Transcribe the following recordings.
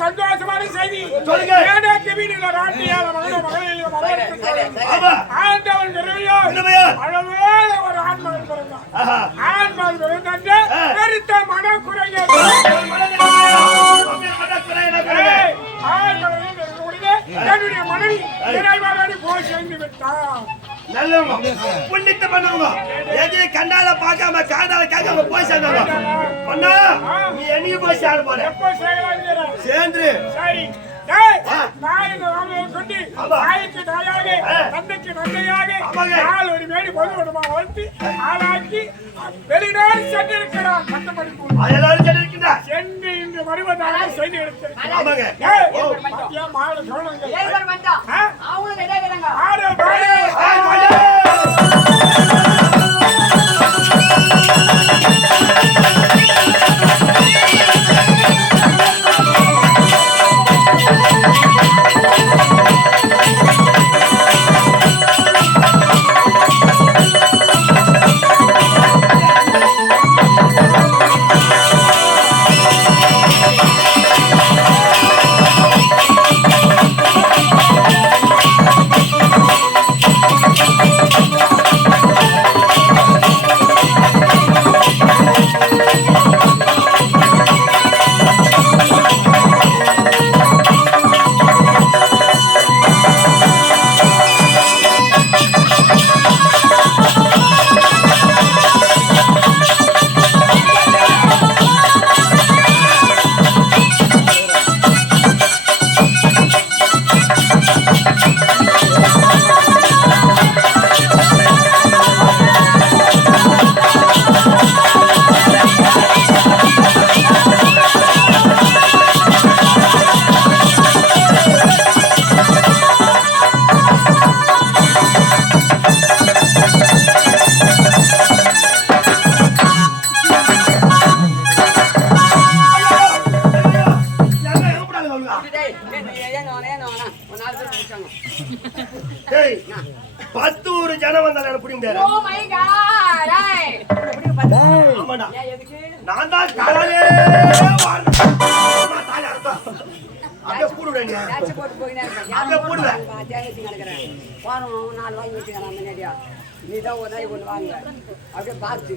சந்தோஷமான செய்தி ஆண்டவன் ஒரு ஆண்மகன் பிறந்தான். ஆண்மகன் பிறந்த பெருத்த மனக்குறைய என்னுடைய மனைவி இறைவனோடு போய் சேர்ந்து விட்டான். நல்லவங்க புண்ணியத்தை பண்ணுவாங்க. எதையும் கண்டால பார்க்காம காதால கேட்காம போய் சேர்ந்தாங்க. அண்ணா நீ என்னையும் போய் சேர போற. எப்போ சேரலாம்? சேர்ந்து சரி. தாய்க்கு தாயாக தந்தைக்கு தந்தையாக நாள் ஒரு மேடி பொது விடமா வளர்த்து ஆளாக்கி வெளிநாடு சென்றிருக்கிறான். சென்று இன்று வருவதாக செய்தி எடுத்திருக்கிறான். மாடு சொல்லுங்க. பத்தூறு ஜனம் வந்தாலும் பிடிக்க முடியாது. நான் தான் காலையே நீதான் உதவி கொண்டு வாங்க அப்படியே பார்த்து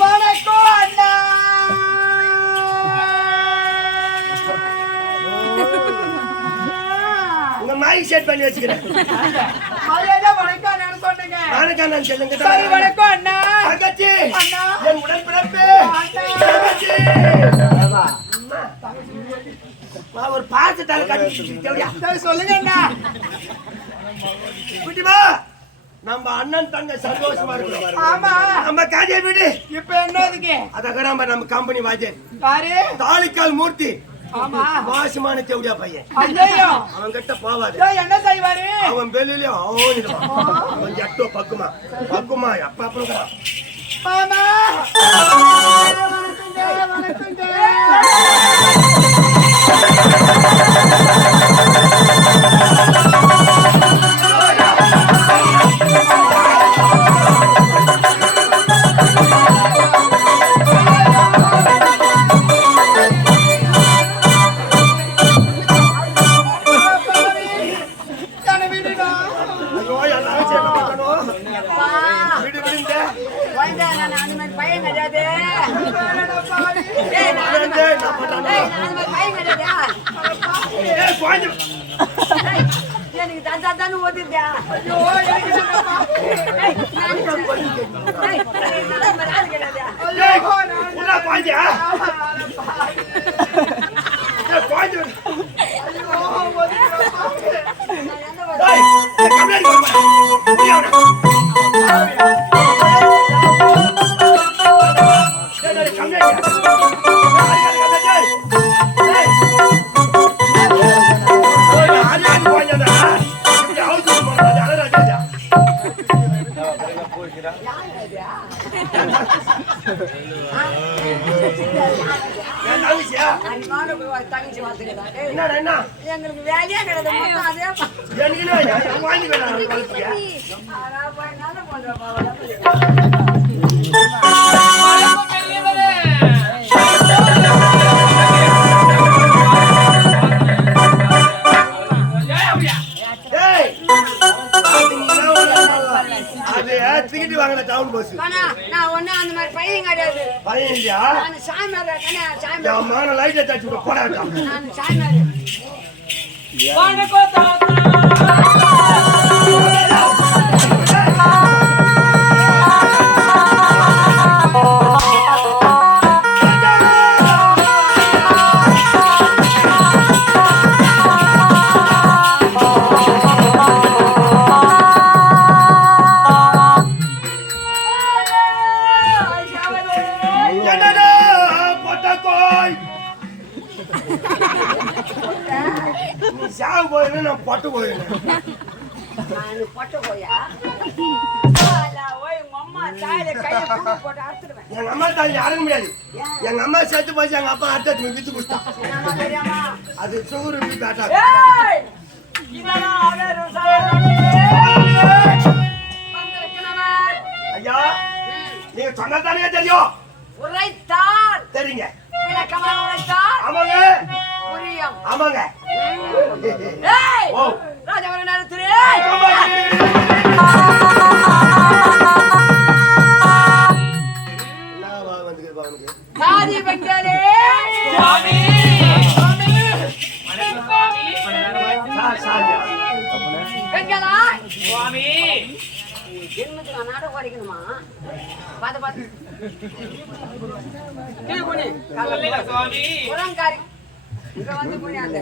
வணக்கம் அண்ணா. உங்க மைக் செட் பண்ணி வச்சுக்கிறேன். வணக்கம் சொன்னீங்க. வணக்கம் சொல்லுங்க. வணக்கம் அண்ணா. தங்கச்சி அண்ணா என் உடன்பிறப்பு தங்கச்சி. ஒரு பாசத்தால கட்டி சொல்லுங்க அண்ணா. குட்டிமா நம்ம அண்ணன் தங்க சந்தோஷமா இருக்கணும். ஆமா நம்ம காதிய வீடு இப்ப என்னதுக்கு அத நம்ம கம்பெனி வாஜர் பாரு தாளிக்கால் மூர்த்தி. ஆமா வாசமான தேவடியா பையன். ஐயோ அவன் கிட்ட போவாது. என்ன செய்வாரு? அவன் வெளியிலயும் அவன் எட்டோ பக்குமா பக்குமா அப்பா அப்புறம் மாமா எனக்கு தாத்தான்னு ஓதிருக்கா. எங்களுக்கு வேலையே கிடையாது அதே டிக்கெட் வாங்கல டவுன் பஸ் நான் ஒண்ணு அந்த மாதிரி பையன் கிடையாது பையன் இல்லையா நான் சாமியார் சாமியார் நான் மான லைட்ல தட்டி விட போடா நான் சாமியார் சாவு போயிரு நான் பட்டு போயிரு நான் பட்டு போயா ஓய் அம்மா தாயில கைய போட்டு அறுத்துடுவேன் எங்க அம்மா தாய் யாரும் முடியாது எங்க அம்மா செத்து போச்சு எங்க அப்பா அட்டை வித்து குடுத்தா அது சோறு பேட்டா ஏய் இதெல்லாம் அவரே ஐயா நீங்க சொன்னதானே தெரியும் உரைத்தால் தெரியுங்க விளக்கமா உரைத்தால் ஆமாங்க புரியும் ஆமாங்க ஏய் ஓ ராஜவர நேரத்திலே என்னவா வந்துக்கு பாவனுக்கு காதி பெங்களே சுவாமி சாரியா பெங்களா சுவாமி என்னத்துக்கு நாடகம் வரைக்கணுமா பாத்து பாத்து கீழே போனி சுவாமி உரங்காரி இங்க வந்து போனி அந்த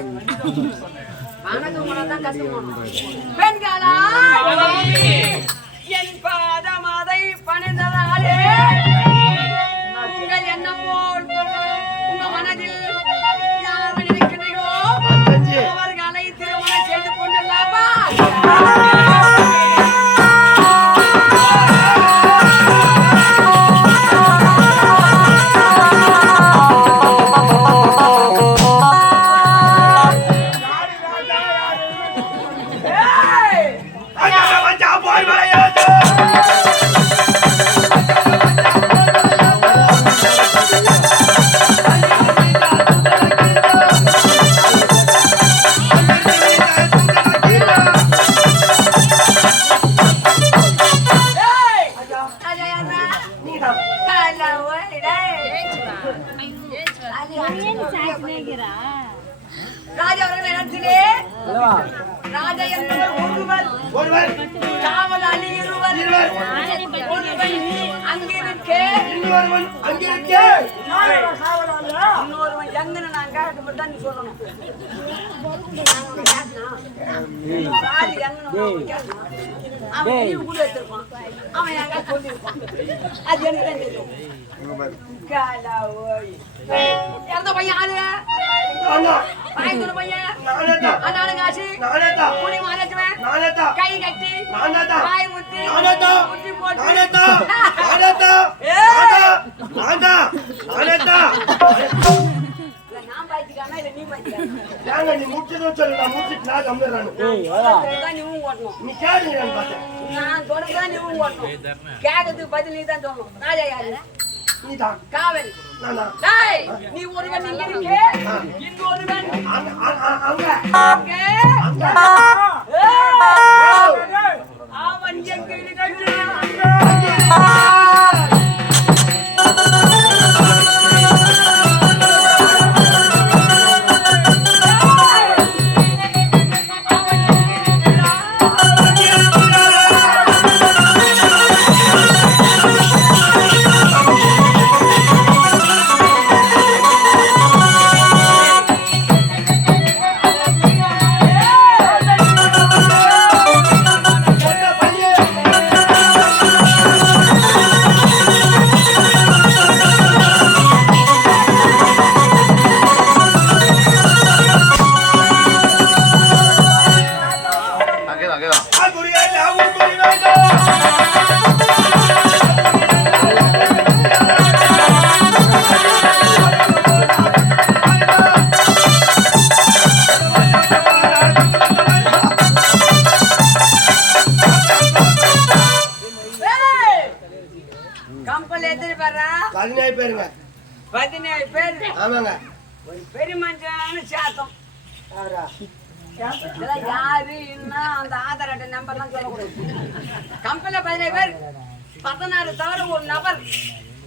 ஆனது மூலம் தான் பெண்களா என் பாதமாதை பணிந்ததாலே உங்கள் எண்ணம் போல் உங்க மனதில் யார் நினைக்கிறீர்களோ அவர்களை திருமணம் செய்து கொண்டுள்ளாமா ராஜா அவர்கள் இடத்திலே ராஜா என்பவர் ஒருவர் காவலாளி இருவர் ஒருவன் அங்கிருக்க இன்னொருவன் அங்கிருக்க இன்னொருவன் எங்கன்னு நான் கேட்டு தான் நீ சொல்லணும் ராஜு எங்கன்னு கேட்கணும் அவன் லீவு கூட எடுத்திருப்பான் அவன் எங்க சொல்லியிருப்பான் அது எனக்கு தான் தெரியும் இறந்த பையன் யாரு பையன் அண்ணாடு காசு குடி மாறச்சுவேன் கை கட்டி காய் முத்தி முத்தி போட்டு நான் பாய்ச்சிக்கானா இல்ல நீ பாய்ச்சிக்கானா நீ முடிச்சதும் சொல்லு நான் முடிச்சிட்டு நான் கம்மிடுறானு நீ ஓட்டணும் நீ கேட்டு பார்த்தேன் நான் தொடர்ந்து நீ ஓட்டணும் கேட்கறதுக்கு பதில் நீ தான் சொல்லணும் ராஜா யாரு நீதான் காவல் நான் டேய் நீ ஒருவன் இங்க இருக்க இன்னொருவன் அங்க அங்க ஏய் அவன் எங்க கம்பல் எத்தனை பேரா? 17 பேருங்க. 17 பேர். ஆமாங்க. ஒரு பெரிய மனுஷன் சாத்தம். இதெல்லாம் யாரு என்ன அந்த ஆதார் அட்டை நம்பர்லாம் சொல்லக்கூடாது. கம்பெனில 17 பேர், 16 தவிர ஒரு நபர்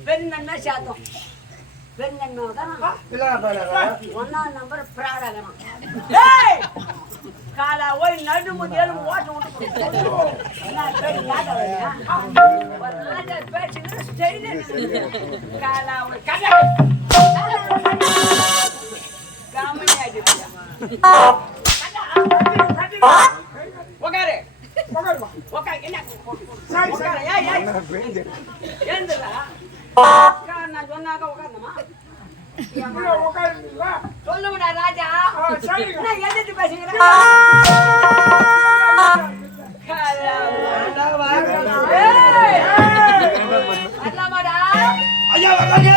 பெருந்தன்மை சாத்தம். பெருந்தன்மை தான் ஒன்னாம் நம்பர் பிராடாகணும். காலா போய் நடுமுடியால ஓட்ட விட்டு காலா ஒரு கதை காமெடி உக்காரு உக்காரு என்ன ஏந்துடா நான் சொன்னாக்க உட்காரணுமா சொல்லுடா ராஜா எதிர்த்து பேசுகிறேன் ஐயா வராங்க.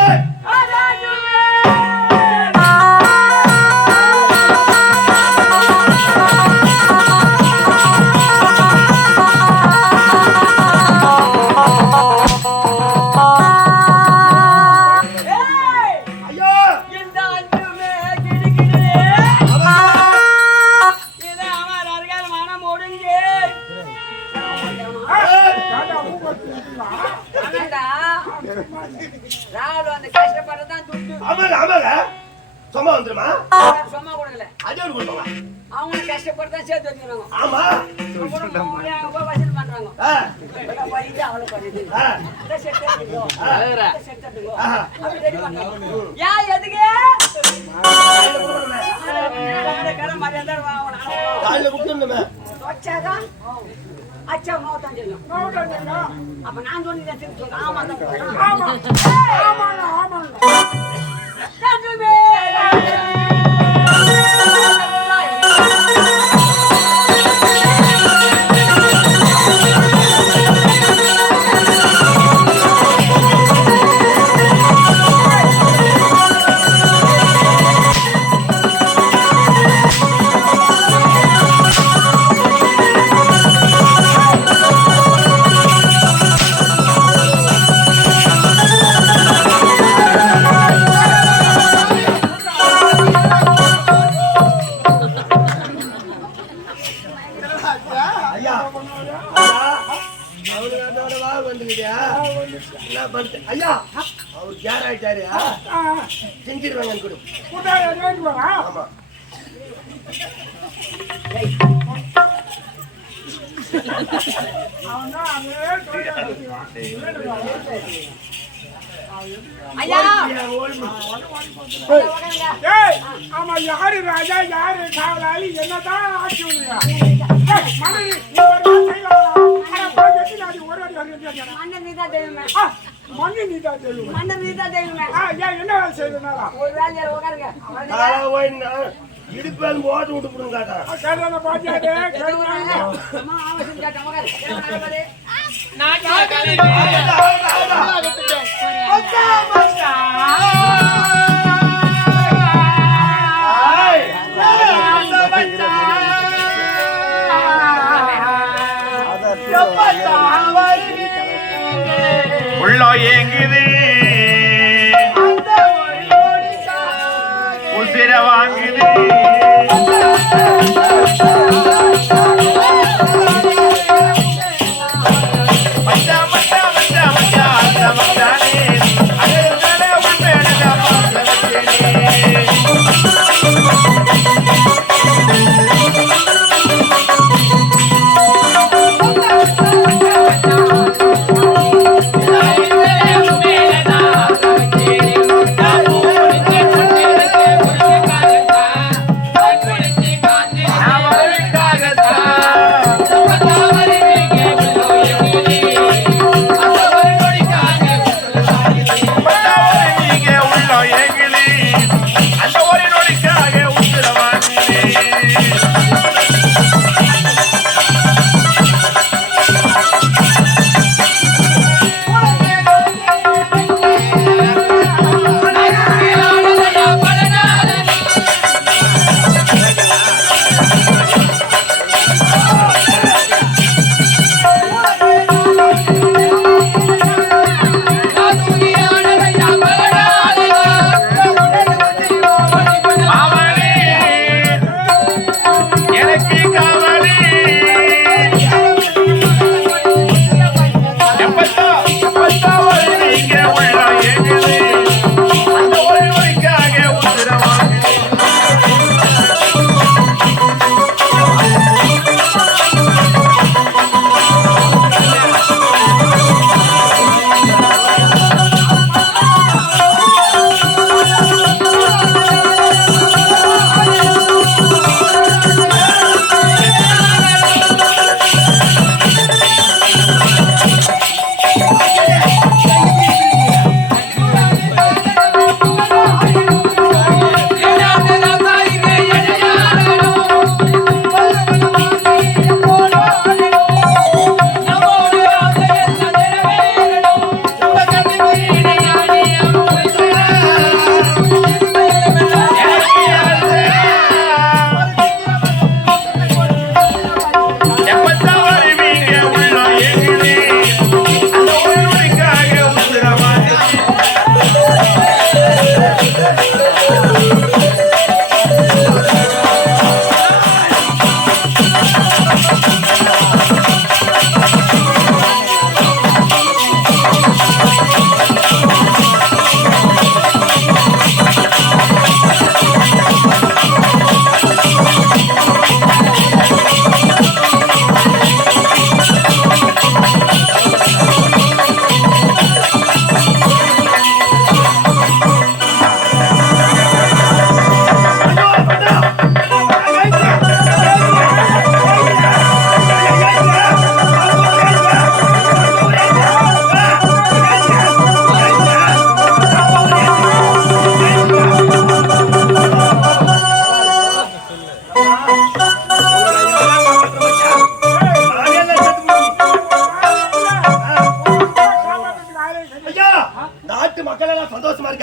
ராகுல் வந்து கஷ்டப்பட்டதான் துட்டு. ஆமாங்க சும்மா வந்துருமா? சும்மா கொடுக்கல. அதே கொடுப்பாங்க. அவங்க கஷ்டப்பட்டுதான் சேர்த்து வைக்கிறாங்க. ஆமா. அவங்க வசூல் பண்றாங்க. படிச்சு அவளை படிச்சு. செட் எடுத்துக்கோ. செட் எடுத்துக்கோ. அப்படி ரெடி பண்றாங்க. ஏன் எதுக்கு? கடை மரியாதை வாங்கணும். காலையில குடுத்துறேன். வச்சாதா அச்சா நோதான் தெரியும். அப்ப நான் சொன்னீங்க திருப்பி ஆமா ஆமா ஆமா ஆமா ஐயா அவர் கேர் ஆயிட்டாரு செஞ்சிருவாங்க கொடு. ஆமா ஆமா யாரு ராஜா யாரு காவலாளி என்னதான் ஆட்சி மன்னர் நீதான் தெய்வமே. மண்ணு நீதான் தெரியும். மன்னர் நீதான் தெய்வமே. என்ன வேலை செய்யறதுனால ஒரு வேலையில உட்காருங்க. இடுப்பேன் போட்டு விட்டு போடுங்க கேட்டான பாட்டியாடு அம்மா அவசியம் கேட்டேன் உட்காரு. உள்ளோ ஏங்குது உசிர வாங்குது மச்சா மச்சா மச்சா மச்சா அந்த மச்சானே அடடட வந்தடடா பாசனே Hey!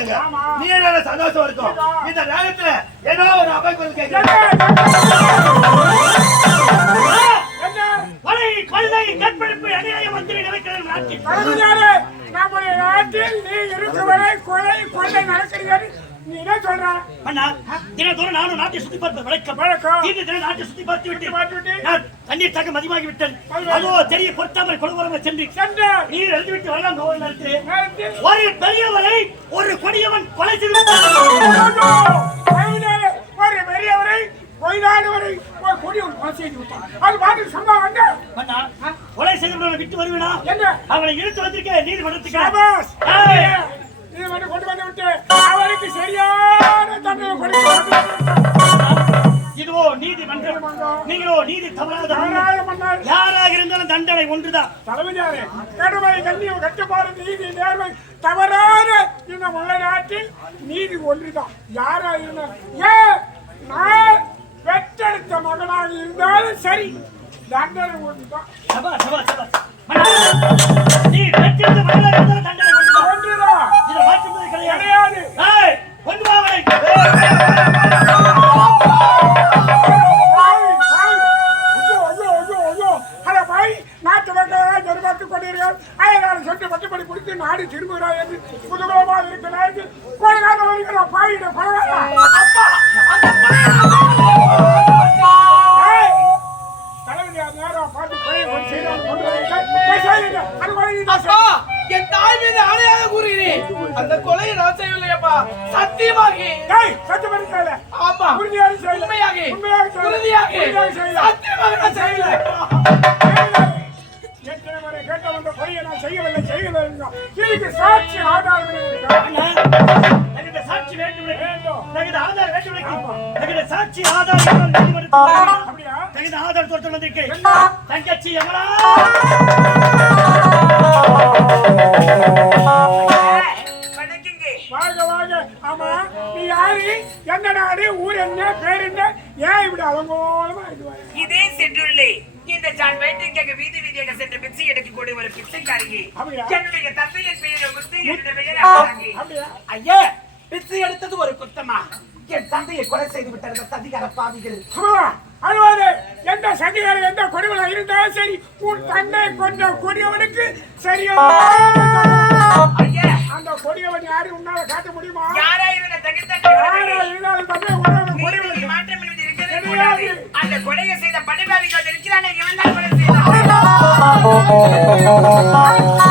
இருக்காங்க ஆமா. நீ என்ன சந்தோஷம் இருக்கும் இந்த நேரத்துல ஏதோ ஒரு அபயம் கேட்க கொலை கொள்ளை கற்பழிப்பு அநியாயம் வந்து நடக்கிற நாட்டில் பரமஞானே, நம்முடைய நாட்டில் நீ இருக்கிறவரை கொலை கொள்ளை நடக்கிறது நீ என்ன சொல்ற? அண்ணா தினத்தோறும் நானும் நாட்டை சுத்தி பார்ப்பது வழக்கம் வழக்கம். இந்த தினம் நாட்டை சுத்தி பார்த்து பார்த்து விட்டு விட்டு. நான் தண்ணீர் தாக்க மதிமாகி விட்டேன் அதோ தெரிய பொருத்தாமல் கொழுவரமாக சென்று சென்று நீர் எழுதி விட்டு வரலாம் கோவில் நேரத்தில் நேரத்தில் ஒரு பெரியவரை ஒரு கொடியவன் கொலை செய்து பரமஞானே, ஒரு பெரியவரை கொய்தாடுவரை ஒரு கொடியவன் கொலை செய்து விட்டான். அது பார்த்து சம்பவம் வந்து அண்ணா கொலை செய்தவனை விட்டு வருவேனா என்ன? அவனை இழுத்து வந்திருக்கேன் நீதிமன்றத்துக்கு சபாஷ். ஏய். இது வந்து கொண்டு வந்து விட்டு அவருக்கு சரியான தண்டனை கொடுக்க இதுவோ நீதிமன்றம் நீங்களோ நீதி தவறாத மன்னர் யாராக இருந்தாலும் தண்டனை ஒன்றுதான் தலைமையாரே, கடுமை கண்ணியம் கட்டுப்பாடு நீதி நேர்மை தவறான இந்த உள்ள நாட்டில் நீதி ஒன்றுதான். யாரா இருந்தா ஏன் நான் பெற்றெடுத்த மகனாக இருந்தாலும் சரி தண்டனை ஒன்றுதான். சபா சபா சபா மன்னா, நீ வெற்றிருந்த மகளாக இருந்தாலும் தண்டனை ஒன்றுதான் ஒன்றுதான் இதை மாற்றுவது கிடையாது கிடையாது. ஏய், கொண்டு வா அவனை. பாவி, பாவி. ஐயோ, ஐயோ, ஐயோ, ஐயோ. அட பாவி, நாட்டு மக்களாக எதிர்பார்த்துக் கொண்டீர்கள். அயலாளர் சொட்டு பட்டுப்படி குடித்து நாடு திரும்புகிறார் என்று குதூகலமாக இருக்கிறார் என்று கொலைகார வருகிற பாவியிட கொலைகாரா. அப்பா, ஏய், தலைவலியார் நேரா பார்த்து கொலையை கொண்டு செய்தால் கொண்டு வருகிறார். பேசாதீங்க. அது கொலை நீ தான் அப்பா, என் தாய் மீது ஆணையாக கூறுகிறேன். அந்த கொலையை நான் செய்யவில்லையப்பா. சத்தியமாகி டேய், சத்தியம் பண்ணிக்காத. ஆமா, உறுதியாக செய்யல. உண்மையாக உண்மையாக செய்யல. உறுதியாக உறுதியாக செய்யல. சத்தியமாக நான் செய்யல. எத்தனை முறை கேட்ட வந்த பொய்யை நான் செய்யவில்லை செய்யவில்லை என்றான். இதுக்கு சாட்சி ஆதாரம் இருக்கா? அண்ணா, தகுந்த சாட்சி வேண்டும் வேண்டும். தகுந்த ஆதாரம் வேண்டும் தகுந்த சாட்சி ஆதாரம் நீதிமன்றத்தில் அப்படியா? தகுந்த ஆதாரத்தோடு வந்திருக்கேன் என்ன? தங்கச்சி எவளா வாங்க வாங்க. ஆமா, நீ யாரு? எந்த நாடு? ஊர் என்ன? பேர் என்ன? ஏன் இப்படி அலங்கோலமா இதுவாங்க? இதே சென்றுள்ளே இந்த ஜான் வைத்தியங்க வீதி வீதியாக சென்று பிச்சை எடுக்கக்கூடிய ஒரு பிச்சைக்காரியே அப்படியா? என்னுடைய தந்தையின் பெயர் முத்து என்னுடைய பெயர் அழகாங்கி. அப்படியா? ஐயா, பிச்சை எடுத்தது ஒரு குத்தமா? என் தந்தையை கொலை செய்து விட்டது அதிகார பாவிகள். ஆமா, அழுவாதே. எந்த சதிகாரம் எந்த கொடுமையா இருந்தாலும் சரி, உன் தந்தை கொண்ட கொடியவனுக்கு சரியா ஐயா, அந்த கொடியவன் யாரு உன்னால காட்ட முடியுமா? யாரா இருந்த யாரா இருந்தாலும் தந்தை உன்னோட கொடியவனுக்கு மாற்றம் என்பது இருக்கவே கிடையாது. கூடாது. அந்த கொலையை செய்த படுபாவிகள் இருக்கிறானே இவன் தான் கொலை செய்தான். ஆ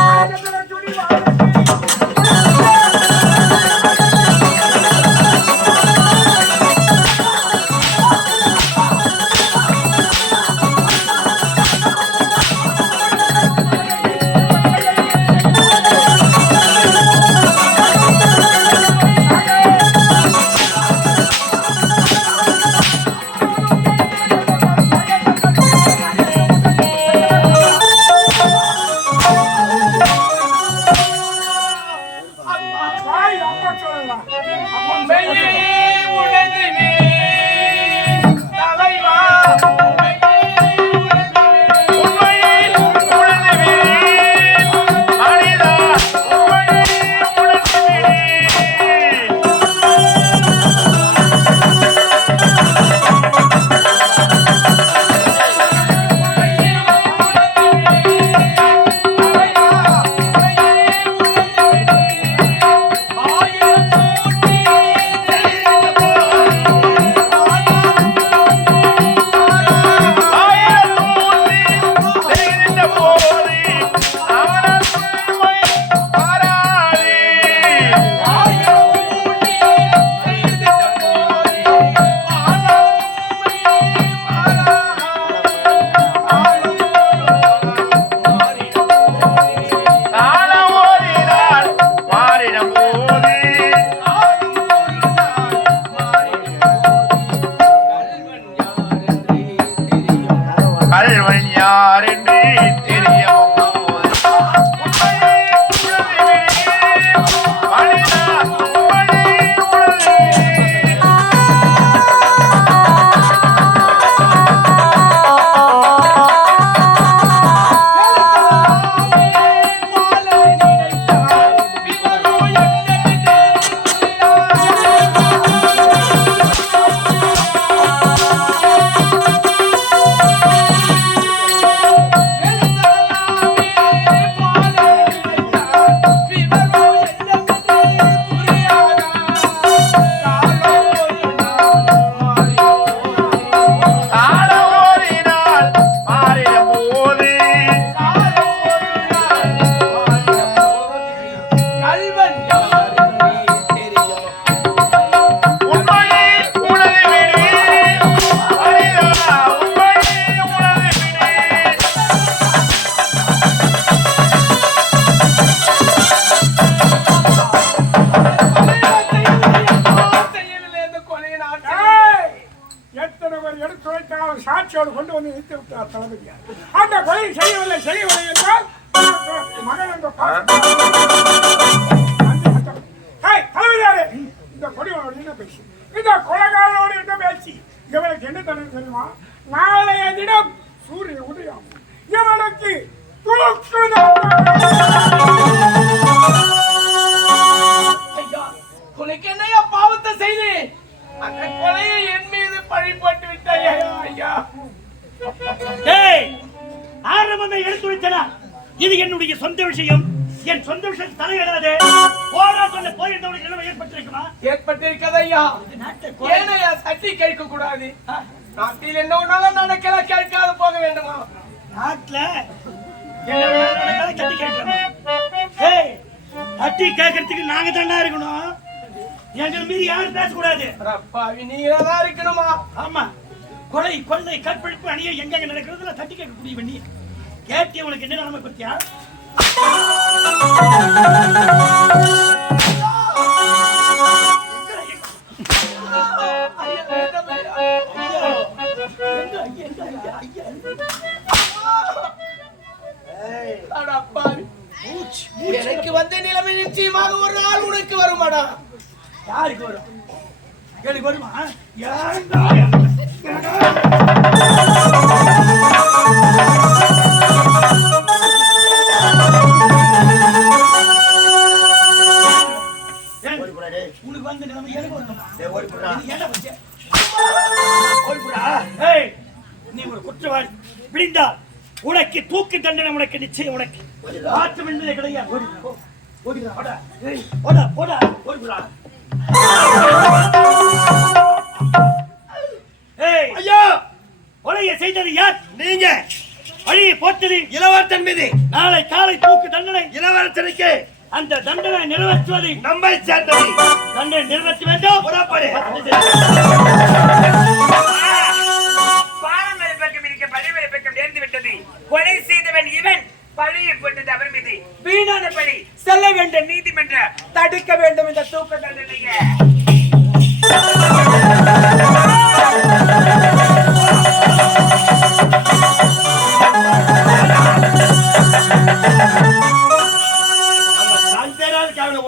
இதை செய்யவில்லை என்றால் மகன் என்ற தலைவரே, இந்த கொடியோடு என்ன பேசி, இந்த கொலைகாரனோடு என்ன பேசி, இவனுக்கு என்ன தண்டனை தெரியுமா? நாளைய தினம் சூரிய உதயம், இவனுக்கு தூக்கு உனக்கு என்னையா பாவத்தை செய்து அந்த கொலையை என் மீது பழி போட்டு விட்டாயா ஐயா? ஆரம்பமே எடுத்து வைத்தனா, இது என்னுடைய சொந்த விஷயம். என் சொந்த விஷயம் தலையிடாதே. போராட்டம் போயிருந்தவனுக்கு நிலைமை ஏற்பட்டிருக்குமா? ஏற்பட்டிருக்கிறது ஐயா. ஏனையா சட்டி கேட்க கூடாது? நாட்டில் என்ன ஒன்றாலும் நடக்கல, கேட்காது போக வேண்டுமா? நாட்டுல தட்டி கேட்கலாமா? தட்டி கேட்கறதுக்கு நாங்க தானே இருக்கணும். எங்களை மீறி யாரும் பேசக்கூடாது. நீங்க தான் இருக்கணுமா? ஆமா, கொலை கொள்ளை கற்பழிப்பு அணியை எங்க நடக்கிறதுல தட்டி கேட்கக்கூடிய பண்ணி கேட்டி உனக்கு என்ன நிலைமை பத்தியா? எனக்கு வந்த நிலைமை நிச்சயமாக ஒரு நாள் உனக்கு வருமாடா? யாருக்கு வரும்? எனக்கு வருமா? உனக்கு வந்த நிலைமை எனக்கு வரணுமா? நீ ஒரு குற்றவாளி. விழிந்தால் உனக்கு தூக்கு தண்டனை, உனக்கு நிச்சயம். உனக்கு மாற்றம் என்பதே கிடையாது. ஐயா, கொலையை செய்தது யார்? நீங்க. வழியை போட்டது இளவரசன் மீது. நாளை காலை தூக்கு தண்டனை இளவரசனுக்கு. அந்த தண்டனை நிறைவேற்றுவது நம்மை சேர்ந்தது. தண்டனை நிறைவேற்ற வேண்டும். புறப்படு. பாரம்பரிய பக்கம் இருக்க பழிவரை பக்கம் நேர்ந்து விட்டது. கொலை செய்தவன் இவன், பழியை போட்டது அவர் மீது. வீணான பழி செல்ல வேண்டும் நீதிமன்ற, தடுக்க வேண்டும் இந்த தூக்க தண்டனையை.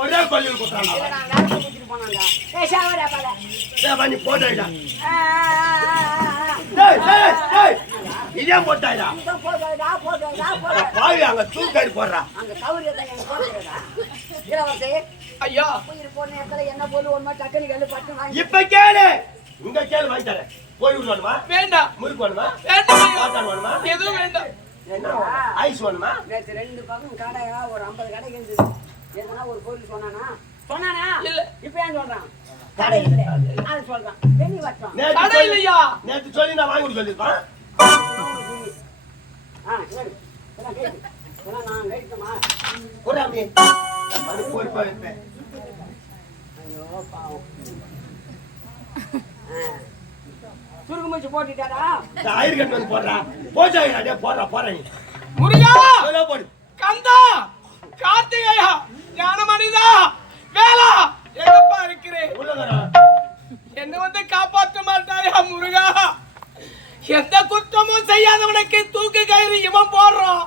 ஒரே கொள்ளையில் கொடுத்தாங்க. இதே போட்டாயிடா பாவி அங்க தூக்காடி போடுறா. ஐயா இப்ப கேளு, உங்க கேளு வாங்கி தரேன். போய் வேணுமா? வேண்டாம். முறுக்கு வேணுமா? வேண்டாம். வேணுமா? எதுவும் வேண்டாம். ஐஸ் வேணுமா? நேற்று 2 பக்கம் கடை ஒரு 50 கடை இருந்தது. எதனா ஒரு பொருள் சொன்னானா இல்ல. இப்ப ஏன் சொல்றான்? கடை இல்ல அது சொல்றான். வெண்ணி வச்சான். கடை இல்லையா? நேத்து சொல்லி நான் வாங்கி கொடுக்க சொல்லிருப்பேன். சரி நான் கேட்குமா? ஒரு அப்படி அது பொறுப்பா இருப்பேன். ஐயோ பாவம். சுருக்கு முடிச்சு போட்டுட்டாரா? ஆயிரம் வந்து போடுறா. போச்சா போடுறா நீ. முருகா, போடு. கந்தா, கார்த்திகேயா, ஞானமணிதா, வேலா, எங்கப்பா இருக்கிறேன்? என்ன வந்து காப்பாற்ற மாட்டாயா முருகா? எந்த குற்றமும் செய்யாதவனுக்கு தூக்கு கயிறு இவன் போடுறான்.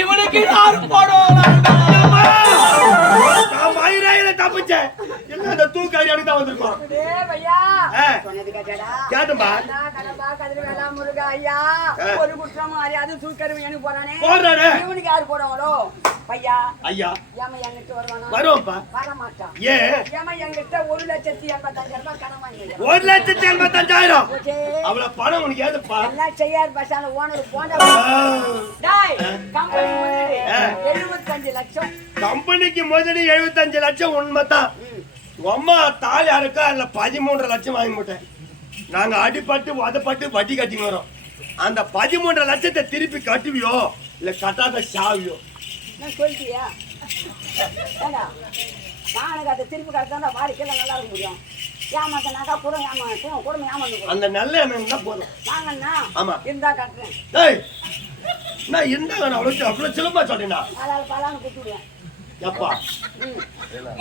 இவனுக்கு யாரு போடுவோம்? தப்பிச்சேன். இந்த தூக்கு கயிறு எடுத்து வந்திருக்கோம். கேட்டும்பா. முருகா ஐயா, ஒரு குற்றமும் அறியாது தூக்கறிவு எனக்கு போறானே. போடுறானே. இவனுக்கு யாரு போடுவாங்களோ? பையா ஐயா ஏமா என்கிட்ட வருவானா? வருவோம்ப்பா. வரமாட்டான். ஏன்? ஏமா என்கிட்ட 1,85,000 ரூபாய் கடன் வாங்கி. 1,85,000. அவ்வளவு பணம் உனக்கு ஏதுப்பா? எல்லாம் செய்யார் பசால ஓனர் போண்டா. டேய், கம்பெனி முதலீடு 75 லட்சம். கம்பெனிக்கு முதலீடு 75 லட்சம். உண்மைதான். அம்மா தாலி அறுக்கா இல்ல 13 லட்சம் வாங்கி போட்டேன். நாங்க அடிபட்டு வதப்பட்டு வட்டி கட்டிங்க வரோம். அந்த 13 லட்சத்தை திருப்பி கட்டுவியோ இல்ல கட்டாத சாவியோ? நான் சொல்லிட்டியா? ஏண்டா நான் அதை திருப்பி கட்டா வாடிக்கையில நல்லா இருக்க முடியும். ஏமாத்தனாக்கா கூட ஏமாந்து அந்த நல்ல எண்ணம் தான் போதும். வாங்கண்ணா. ஆமா இருந்தா கட்டுறேன். ஏய் நான் இருந்தா நான் அவ்வளவு சிலம்பா சொல்றேனா? பாலான்னு குத்துடுவேன். எப்பா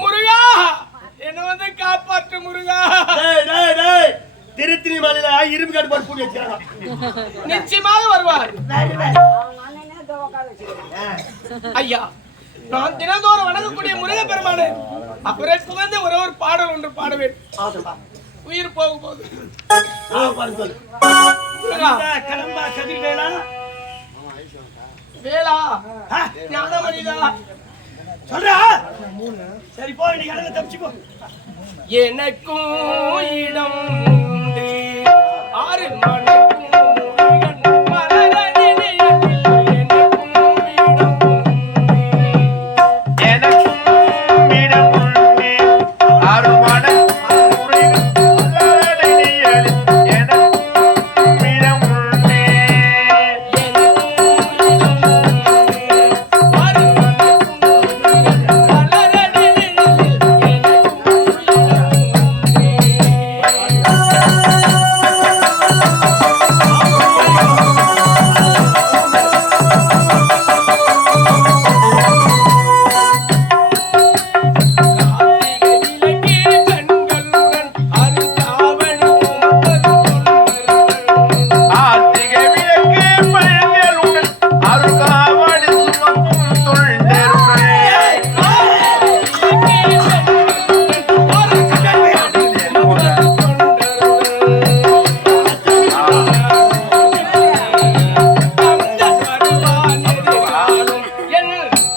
முருகா, என்ன வந்து காப்பாற்று முருகா. டேய் டேய் டேய், திருத்தினி மலையில இரும்பு காட்டு போட்டு பூட்டி வச்சிருக்காங்க. நிச்சயமாக வருவார். அவன் அண்ணனே வச்சுக்கிறேன். ஐயா, நான் தினந்தோறும் வணங்கக்கூடிய முருக பெருமானே, அவரை புகழ்ந்து ஒரே ஒரு பாடல் ஒன்று பாட வேண்டும். உயிர் போகும் போது கிளம்பா கதிர் வேளா வேளா ஞானமணிதா சொல்றா. சரி போ, நீ கடல தப்பிச்சுக்கோ. எனக்கும் இடம் உண்டு, ஆறு மணிக்கும் முருகன் மலரடியில் எனக்கும் இடம் உண்டு. எனக்கும் இடம் உண்டு, அருமணக்கும் முருகன் மலரடியில் எனக்கும் இடம் உண்டு. ஆத்திகை விளக்கு பழங்களுடன் அருகாவடி சுமக்கும் தொண்டருடன்.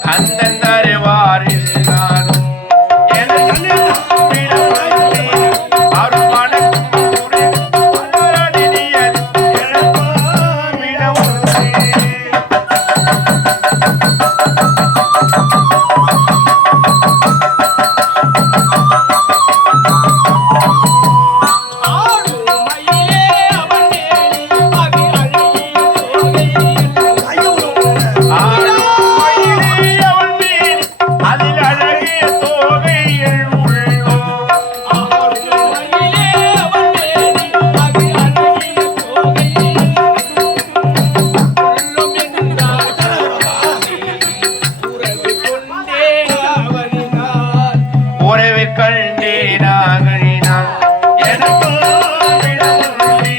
கந்தன் அறிவாரில் நானும் எனக்கும் இடம் உண்டு, அருமணக்கும் முருகன் மலரடியில் எனக்கும் இடம் உண்டு. ஆயிலே அவன் மீன் அதில் அழகிய தோகைகள் உள்ளோ. உறவு கண்டேனாகினான் எனக்கும் இடம் உண்டு,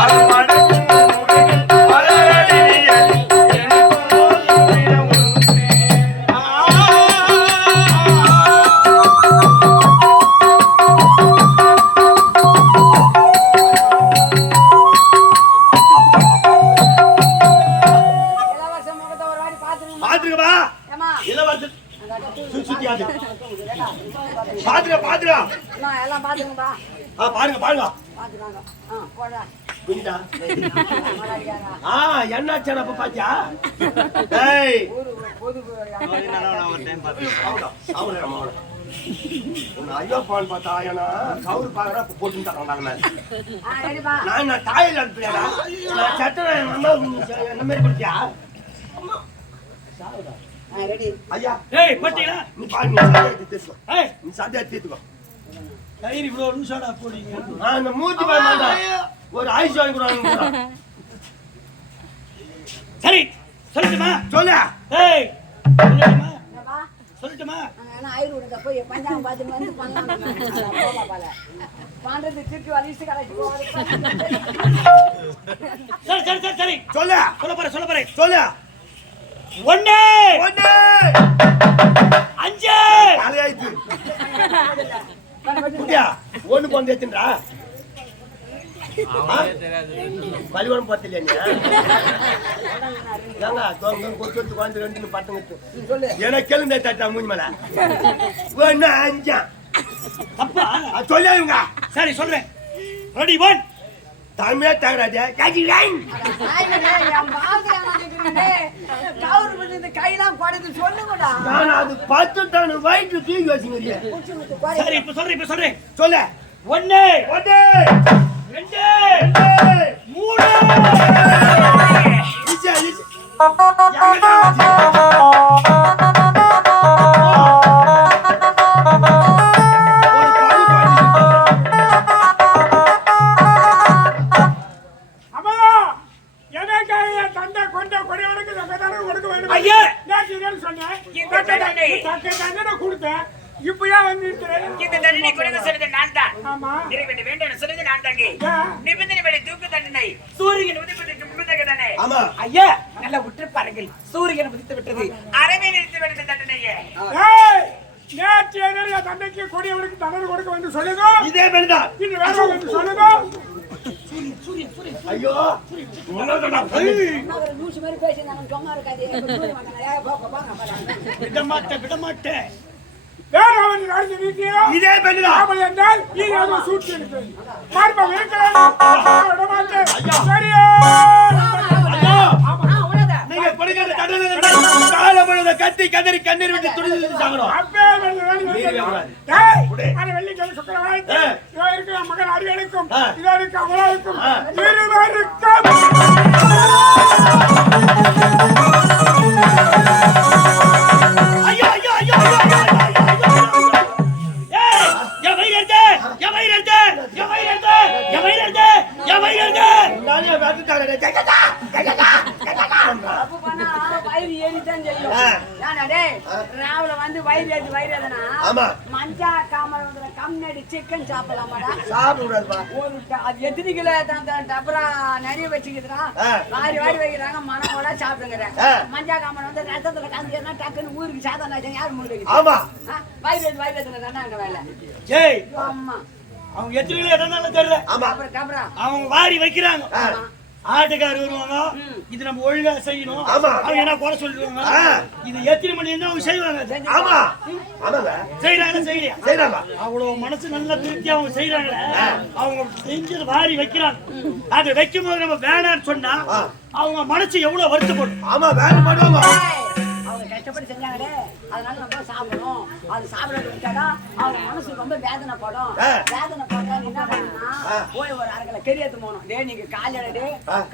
அருமணக்கும் முருகன் மலரடியில் எனக்கும் இடம் உண்டு. இளவரச முகத்தை ஒரு வாட்டி பார்த்துருங்க. பாத்துருக்கா ஏம்மா, இளவரசன் அந்த கட்டி சுத்தி ஆச்சு. ஏடா, பாத்துருக்கா அம்மா, எல்லாம் பார்த்துருங்கப்பா. பாருங்க பார்த்துக்காங்க. போடா. புரியுதா? மலாடிக்காரா. என்னாச்சு அப்ப பாத்தியா? ஏய் ஊரு பொது ஐயோப்பான்னு பார்த்தா ஏன்னா கவுரு பாக்குறா போட்டு தரோம். ரெடிப்பா. நான் தாயில் அனுப்பியா நான் சட்டை என்ன மாதிரி கொடுத்தியா? ரெடி. ஐயா ஏய் பட்டியா, நீ பாருங்க, ஏய் நீ சட்டையை தீர்த்துக்கோ. கயிறு இவ்வளவு லூசாடா போடுங்க. அந்த மூர்த்தி பாருங்க, ஒரு ஐஸ் வாங்கி கொடுவாங்க. சரி சொல்லட்டுமா? சொல்ல. ஏய் சொல்லட்டுமா? என்னப்பா? சொல்லட்டுமா? நாங்க என்ன ஆயுர்வேதிக்க போய் பஞ்சாங்கம் பார்த்துட்டு வந்து பண்ணலாம் போல பண்றது திருப்பி வலிச்சு கலைச்சு போவாது. சரி சரி சரி சரி சொல்ல. சொல்ல போறேன் சொல்ல. 1 ஒண்ணு 5 தலையாயிட்டு புரியா? ஒண்ணு கொண்டு வச்சுன்றா பலிவனம் பார்த்தில்லையா நீ? ஏங்க தொங்க கொத்து குழந்தை ரெண்டு பட்டுங்க எனக்கு கேளுங்க தட்டா மூஞ்சி மேல. ஒண்ணு 5 அப்பா சொல்லுங்க. சரி சொல்றேன். ரெடி 1 தமிழா தகராஜா காஜி லைன். கையெல்லாம் குடைந்து சொல்லுங்கடா. நான் அது 10 டன் வயிற்று தூக்கி வச்சுங்க. சரி இப்ப சொல்றேன் சொல்ல. 1 ஒண்ணு 2 3 அம்மா, எனக்காக என் தந்தை கொண்ட கொடைவனுக்கு தக்க தண்டனை கொடுக்க வேண்டும். ஐயா! நேற்று இதெல்லாம் சொன்னேன். இந்த தண்டனை. தக்க தண்டனை கொடுத்தேன். இப்ப ஏன் வந்து நிறுத்துறேன்? இந்த தண்டனை கொடுக்க சொன்னது நான் தான். ஆமா. நிறைவேற்ற வேண்டும் சொன்னது நான் தாங்க. ஏன்? நிபந்தனை படி தூக்கு தண்டனை சூரியன் உதிப்பதற்கு முன்பு தானே ஆமா. ஐயா நல்லா உற்று பாருங்கள் சூரியன் உதித்து விட்டது அறவே நிறுத்தி விட்டது தண்டனையே ஏய், நேற்று என்னுடைய தந்தைக்கு கொடியவனுக்கு தண்டனை கொடுக்க வேண்டும் சொல்லுங்க. இதே மாதிரிதான். இன்று வேணும் என்று சொல்லுங்க. ஐயோ லூசு மாதிரி பேசியிருந்தாங்க சும்மா இருக்காது விட மாட்டேன் வேணும் அவன் நடந்து நீட்டியோ இதே மாதிரிதான். ஆமல் என்றால் நீங்க சூழ்ச்சி இருக்கு மார்பம் இருக்கிறான் விடமாட்டேன். சரியா நீங்க கொடுக்கிற தண்டனை கால முழுத கத்தி கதறி கண்ணீர் விட்டு துடிச்சு சாகணும். அப்பே வெள்ளிக்கிழமை சுக்கரவாழ்த்து இதோ இருக்கிற மகன் அறிவனுக்கும் இதோ இருக்க அமலாவுக்கும் இருவருக்கும் ஐயோ ஐயோ ஐயோ தப்பு பண்ணா வயிறு ஏறித்தான் செய்யும். ஏன்னாடே, ராவுல வந்து வயிறு ஏறி வயிறுனா ஆமா. மஞ்சா காமரத்துல கம்னடி சிக்கன் சாப்பிடலாமாடா? சாப்பிடுறாருப்பா. அது எத்தனை கிலோ டபரா நிறைய வச்சுக்கிறா வாரி வாரி வைக்கிறாங்க மனமோட சாப்பிடுங்கிற மஞ்சா காமரம் வந்து ரத்தத்துல கலந்துனா டக்குன்னு ஊருக்கு சாதம் யார் முடிவு ஆமா. வயிறு தானே அங்க வேலை. ஏய் ஆமா அவங்க எத்தனை கிலோ இடம்னாலும் தெரியல. ஆமா. அப்புறம் கபரா அவங்க வாரி வைக்கிறாங்க. ஆமா. ஆட்டுக்காரர் வருவாங்க, இது நம்ம ஒழுங்கா செய்யணும். ஆமா. அவங்க என்ன குறை சொல்லிடுவாங்க. இது எத்தனை மணி இருந்தா அவங்க செய்வாங்க. ஆமா. ஆமாங்க. செய்யறாங்க செய்யலையா? செய்யறாங்க. அவ்வளவு மனசு நல்ல திருப்தி அவங்க செய்யறாங்களே, அவங்க செஞ்சது வாரி வைக்கிறாங்க. அதை வைக்கும் போது நம்ம வேணான்னு சொன்னா அவங்க மனசு எவ்வளவு வருத்தப்படும். ஆமா, வேலை பண்ணுவாங்க. அவங்க கஷ்டப்பட்டு செஞ்சாங்களே, அதனால நம்ம சாப்பிடணும். அது சாப்பிடறது விட்டாதான் அவங்க மனசு ரொம்ப வேதனைப்படும். வேதனைப்பட்டா நீ என்ன பண்ணா போய் ஒரு அரைக்கலை கறி எடுத்து போகணும். டே நீங்க காலையில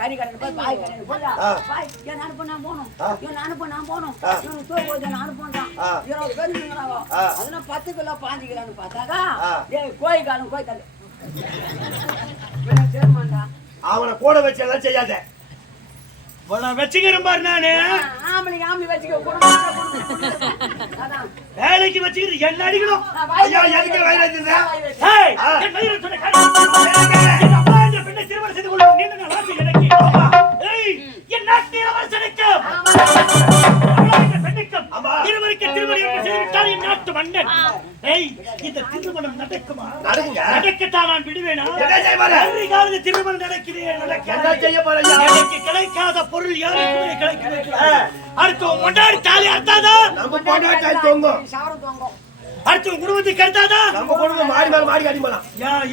கறி கடைக்கு போய் பாய் கடைக்கு போதா பாய் என் அனுப்ப நான் போகணும், என் அனுப்ப நான் போகணும், இவனுக்கு தூர் போய் நான் அனுப்புறான் 20 பேர் இருந்தாங்க. அதெல்லாம் 10 கிலோ 5 கிலோன்னு பார்த்தாக்கா கோய் காலம் கோய் தள்ளு சேர்மாண்டா. அவனை கூட வச்சு எல்லாம் செய்யாத. வச்சுக்கிறேன் பாரு, நானு ஆம்பளைக்கு ஆம்பளை வச்சுக்க வேலைக்கு வச்சுக்கிறது என்ன அடிக்கணும். ஐயா, எதுக்கு வயிறு வச்சிருந்த? ஏய், என் வயிறு சொன்ன என் அப்பா இந்த பெண்ணை திருமணம் செய்து கொள்ளும் நீண்ட நாள் ஆசை எனக்கு. ஏய், என் நாட்டிய அரசனுக்கும் இந்த பெண்ணுக்கும் இருவருக்கு திருமணம் செய்துவிட்டால் என் நாட்டு மன்னன். ஏய், இந்த திருமணம் நடக்குமா? நடக்குங்க. நடக்கத்தான் நான் விடுவேனா? என்ன செய்ய போற? எதிர்கால திருமணம் நடக்கிறேன். என்ன செய்ய போறீங்க? எனக்கு கிடைக்காத பொருள் யாருக்குமே கிடைக்கிறது. அடுத்து கொண்டாடி தாலி அர்த்தாதான் நம்ம பொண்டாட்டி தொங்கும். அடுத்து குடும்பத்தை கருத்தாதான் நம்ம குடும்பம் மாடி மேல மாடி அடி போலாம்.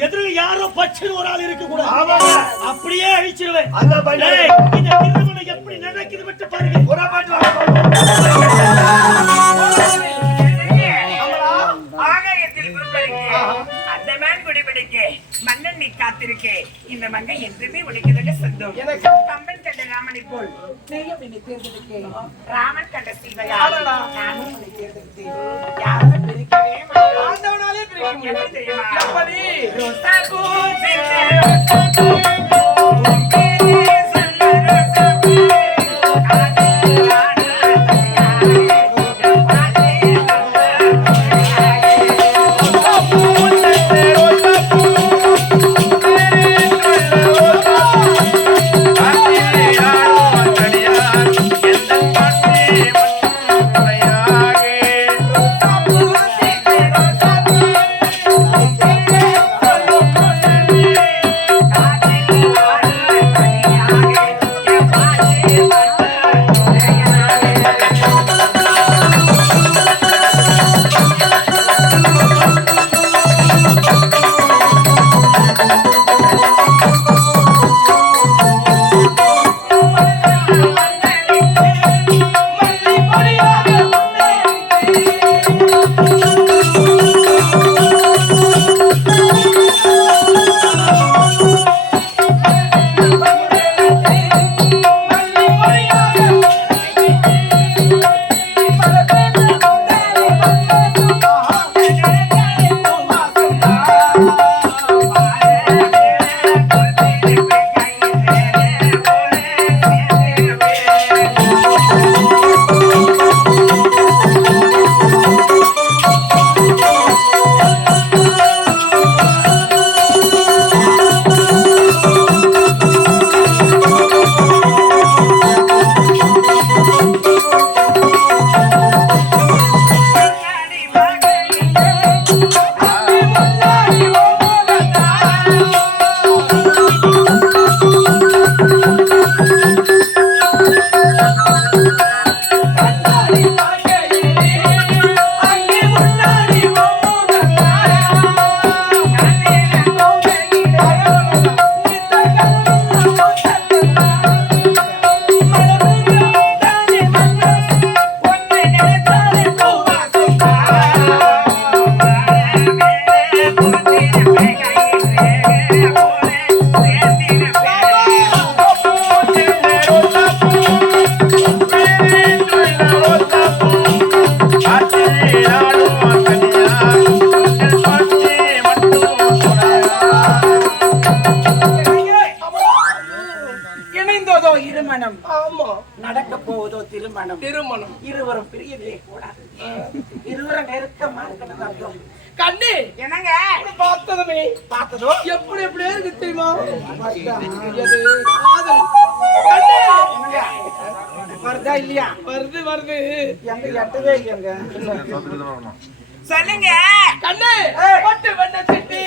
எதிர யாரோ பச்சுன்னு ஒரு ஆள் இருக்க கூடாது. ஆமாங்க. அப்படியே அழிச்சிருவேன். அதான் பண்ணு. ஏய், இந்த திருமணம் எப்படி நடக்குது மட்டும் பாருங்க. ஒரு பாட்டு வாங்க. ஆகாயத்தில் அந்த மேன் குடிபிடிக்க மன்னன் நீ காத்திருக்கே இந்த மங்கை என்றுமே உடைக்கதல்ல சொந்தம். கம்பன் கண்ட ராமனை போல் நீயும் என்னை தேர்ந்தெடுக்கே. ராமன் கண்ட சீதையா நானும் உன்னை தேர்ந்தெடுத்தேன். யாரும் பிரிக்கவே மாட்டோம். ஆண்டவனாலே பிரிக்க முடியாது. எப்படி தெரியுமா? எப்படி? ரோசா பூ சின்ன ரோசா பூ உன் பேரே சொல்ல ரோசா பூ திருமணம். இருவரும் பிரியவே கூடாது. இருவரும் நெருக்கமா இருக்கணும் அர்த்தம். கண்ணு என்னங்க பார்த்ததுமே பார்த்ததோ எப்படி எப்படியே இருக்கு தெரியுமா? எது? காதல். கண்ணு என்னங்க வருதா இல்லையா? வருது வருது. எங்க எட்டவே இல்லைங்க. சொல்லுங்க கண்ணு பட்டு வண்ண சிட்டி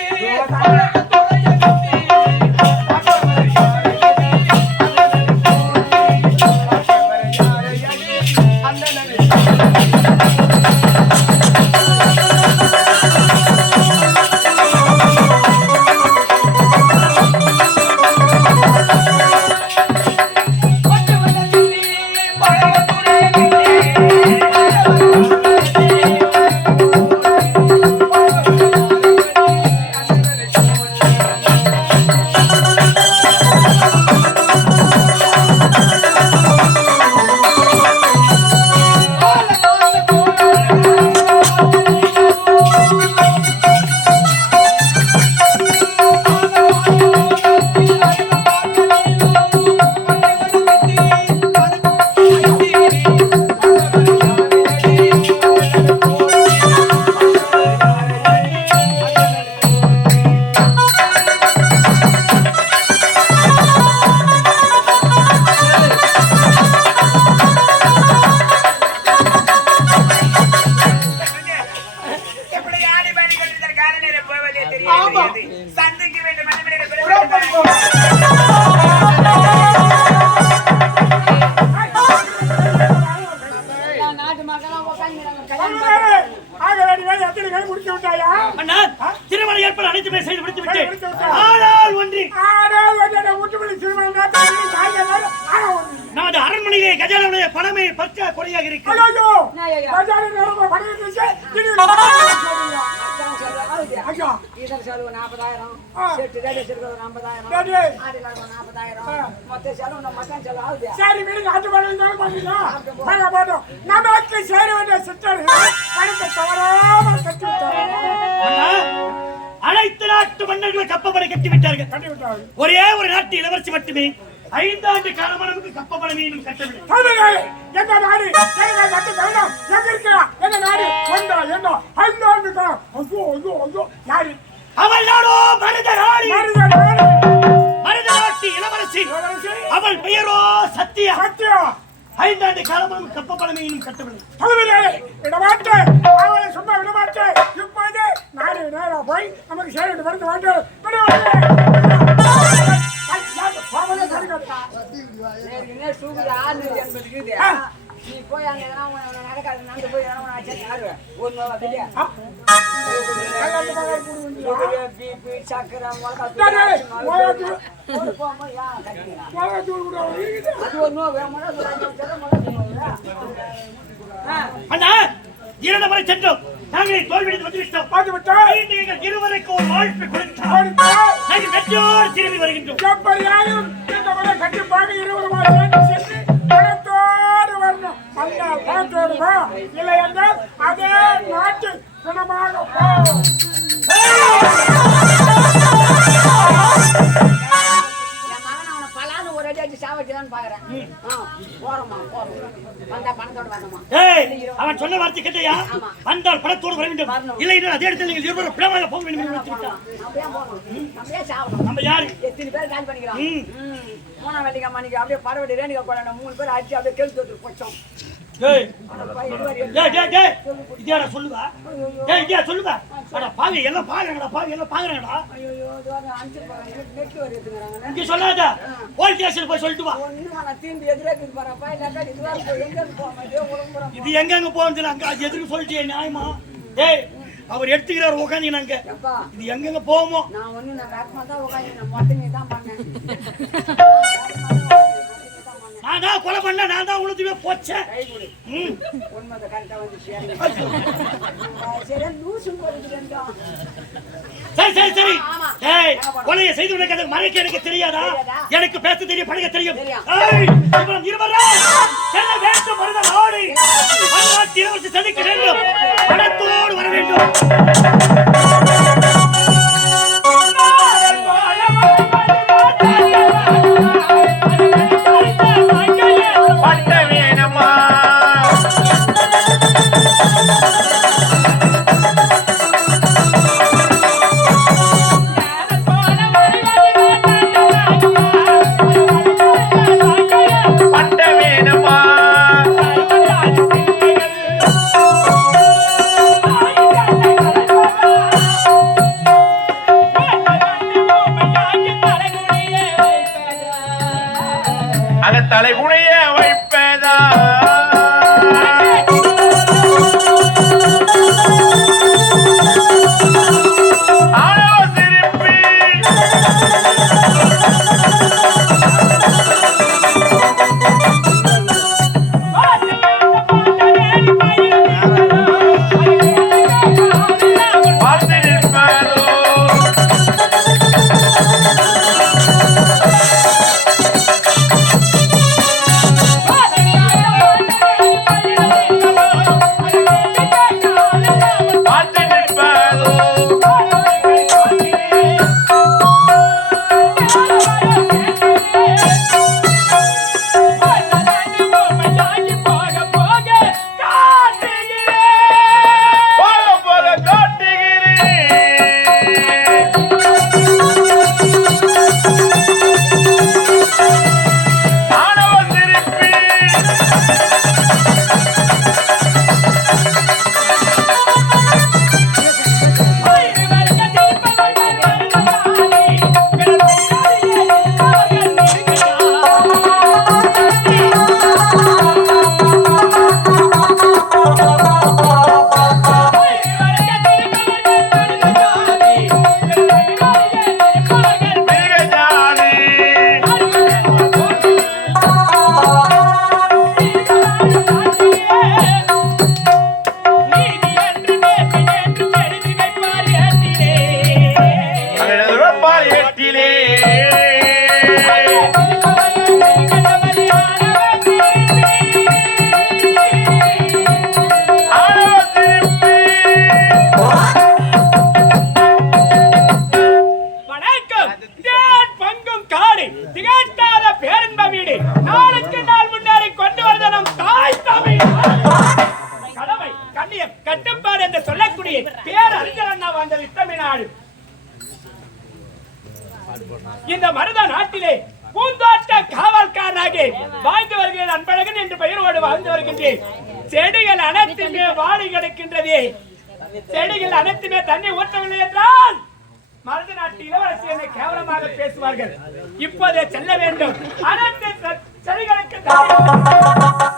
சந்தைக்கு வேண்டும் நாட்டு மக்கள் உட்காந்து ஆக வேண்டிய வேலை எத்தனை பேர் முடிச்சு விட்டாயா? அண்ணா திருமண ஏற்பாடு அனைத்துமே செய்து முடித்து விட்டு ஆனால் ஒன்றி ஆனால் வந்து ஊட்டுப்பள்ளி திருமணம் நாட்டு தாய்கள் ஆக ஒன்று. நமது அரண்மனையிலே கஜானுடைய பணமே பச்சை கொடையாக இருக்கு. ஐயோ பஜாரி நேரமா பணம் வச்சு ஐயா இதர் செலவு 40,000 செட்டு ரேடியோ செலவு 50,000 சரி. ஆடிகாரம் 40,000 மொத்த செலவு நம்ம மச்சான் செலவு ஆகுது. சரி வீடு ஆட்டு பணம் இருந்தாலும் பாத்தீங்களா போட்டோம் நமக்கு சேர வேண்டிய சித்தர் பணத்தை தவறாம கட்டி அண்ணா, அனைத்து நாட்டு மன்னர்களை கப்பப்படை கட்டி விட்டார்கள். விட்டாங்க. ஒரே ஒரு நாட்டு இளவரசி மட்டுமே 5 ஆண்டு காலமாக நமக்கு கப்பப்படை மீண்டும் கட்டவில்லை. தமிழ்நாடு எந்த நாடு எங்க கட்டு வேண்டாம் எங்க இருக்கிறா எந்த நாடு ஒன்றா என்ன ஐந்தாண்டு காலம் ஐயோ ஐயோ ஐயோ யாரு அவள் நாடோ மருத நாடு. மருத நாடு மருத நாட்டு இளவரசி. இளவரசி. அவள் பெயரோ சத்தியா. சத்தியா 5 ஆண்டு காலமாக கப்பப்படை மீண்டும் கட்டவில்லை. தமிழ்நாடு விடமாட்டே அவளை சும்மா விடமாட்டே இப்போது நாடு நேரா போய் நமக்கு சேர வேண்டிய மருந்து வாங்க ஏற்கனவே சூகுது 680 இருக்குது. நீ போய் அங்க எதனா நடக்காது நடந்து போய் எதனா ஆச்சு யாரு ஒண்ணு வெளியே பிபி சக்கரை போகும்போது யார் அது ஒன்றும் அண்ணா 2 முறை சென்றோம். நாங்கள் தோல்வியடைந்து வந்துவிட்டோம். இன்று எங்கள் இருவருக்கு ஒரு வாழ்க்கை கொடுத்தார். நாங்கள் வெற்றியோடு திரும்பி வருகின்றோம். எப்படியாயும் இந்த முறை கண்டிப்பாக இருவருமாக சென்று பணத்தோடு வரணும். அந்த பணத்தோடு வா இல்லை என்றால் அதே நாட்டில் குணமாக போ. என் மகன் அவனை பலான்னு ஒரு அடி அடிச்சு சாவடிச்சுதான் பாக்குறேன். போறோமா போறோம் வந்தா பணத்தோடு வரணுமா? ஏய், அவன் சொன்ன வார்த்தை கேட்டையா? வந்தால் பணத்தோடு வர வேண்டும். இல்லை என்றால் அதே இடத்தில் நீங்கள் இருவரும் பிளமாக போக வேண்டும் என்று நினைத்துவிட்டான். அப்படியே போகணும் அப்படியே சாவணும். நம்ம யாரு? எத்தனை பேர் கால் பண்ணிக்கிறான். 3ஆம் வெள்ளிக்கிழமை அன்னைக்கு அப்படியே பரவடி ரேணிகா போல 3 பேர் அடிச்சு அப்படியே கேள்வி தொட்டு போச்சோம். ஏய் இதியாடா சொல்லுவா? ஏய் இதியா சொல்லுவா? அட பாவி எல்லாம் பாக்குறாங்கடா, பாவி எல்லாம் பாக்குறாங்கடா. ஐயோ இதுவாக அஞ்சு நெட் வருதுங்கறாங்க. இங்க சொல்லாத. போலீஸ் ஸ்டேஷன் போய் சொல்லிட்டு வா. ஒண்ணு நான் திரும்பி எதிரே போறப்ப இல்ல இதுவா எங்க போறோம் உலகம் இது எங்க போறது அங்க அது எதுக்கு சொல்லிட்டே நியாயமா? டேய் அவர் எடுத்துக்கிறார் உட்காந்து நாங்க. எப்பா இது எங்க போவோமோ? நான் ஒண்ணு நான் வேகமா தான் உட்கார்ந்து நான் மொத்தமே தான் பண்ணேன். நான் தான் கொலை பண்ண நான் தான் உளுத்துவே போச்சேன். உண்மை கரெக்டா வந்து சரி லூசு போடுறேன்டா. சரி சரி சரி. ஏய் கொலையை செய்து உனக்கு மறைக்க எனக்கு தெரியாதா? எனக்கு பேச தெரியும், பழக தெரியும். ஏய் இவன் இருவரே செல்ல வேண்டும் மருத நாடு. மருதாட்டி இளவரசி சந்திக்க வேண்டும். பணத்தோடு வர வேண்டும். பட்ட வேணுமா பட்ட வேணுமா அத தலைகுனைய வைப்பதா ஆளவ திருப்பி பார்த்து நிற்பதோ பார்த்து நிற்பதோ போக போக காட்டுகிறேன் ஆணவ திருப்பி மிக ஜாதி பால் எட்டிலே ஆணவ திருப்பி வணக்கம் நான் பங்கும் காடு திகட்டாத பேரன்ப வீடு நாளுக்கு நாள் முன்னேறி கொண்டு வருத நம் தாய் தமிழ் கடமை கண்ணியம் கட்டுப்பாடு என்று சொல்லக்கூடிய பேர் அறிஞர் அண்ணா வாழ்ந்த தமிழ்நாடு இந்த மருத நாட்டிலே பூந்தோட்ட காவல்காரனாக வாழ்ந்து வருகிற அன்பழகன் என்று பெயரோடு வாழ்ந்து வருகின்றேன். செடிகள் அனைத்துமே வாடி கிடக்கின்றது. செடிகள் அனைத்துமே தண்ணி ஊற்றவில்லை என்றால் மருத நாட்டு இளவரசி என்னை கேவலமாக பேசுவார்கள். இப்போதே செல்ல வேண்டும். அனைத்து செடிகளுக்கு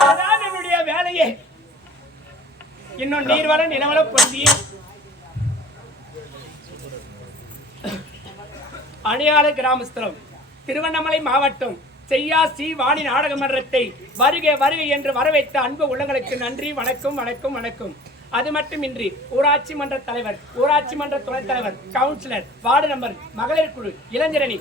அதான் என்னுடைய வேலையே. இன்னும் நீர்வள நிலவள பொருந்திய அணியாள கிராமஸ்தலம் திருவண்ணாமலை மாவட்டம் செய்யா சி வாணி நாடக மன்றத்தை வருகை வருகை என்று வரவைத்த அன்பு உள்ளங்களுக்கு நன்றி. வணக்கம் வணக்கம் வணக்கம். அது மட்டுமின்றி ஊராட்சி மன்ற தலைவர், ஊராட்சி மன்ற துணைத் தலைவர், கவுன்சிலர், வார்டு நம்பர், மகளிர் குழு, இளைஞரணி,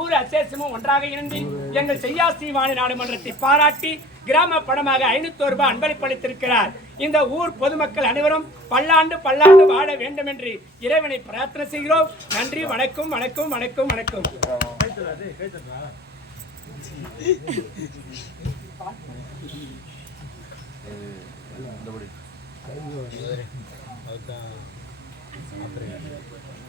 ஊர் அசேசமும் ஒன்றாக இணைந்து எங்கள் செய்யா சி வாணி நாடாளுமன்றத்தை பாராட்டி கிராம பணமாக 500 ரூபாய் அன்பளிப்பளித்திருக்கிறார். இந்த ஊர் பொதுமக்கள் அனைவரும் பல்லாண்டு பல்லாண்டு வாழ வேண்டும் என்று இறைவனை பிரார்த்தனை செய்கிறோம். நன்றி. வணக்கம் வணக்கம் வணக்கம் வணக்கம்.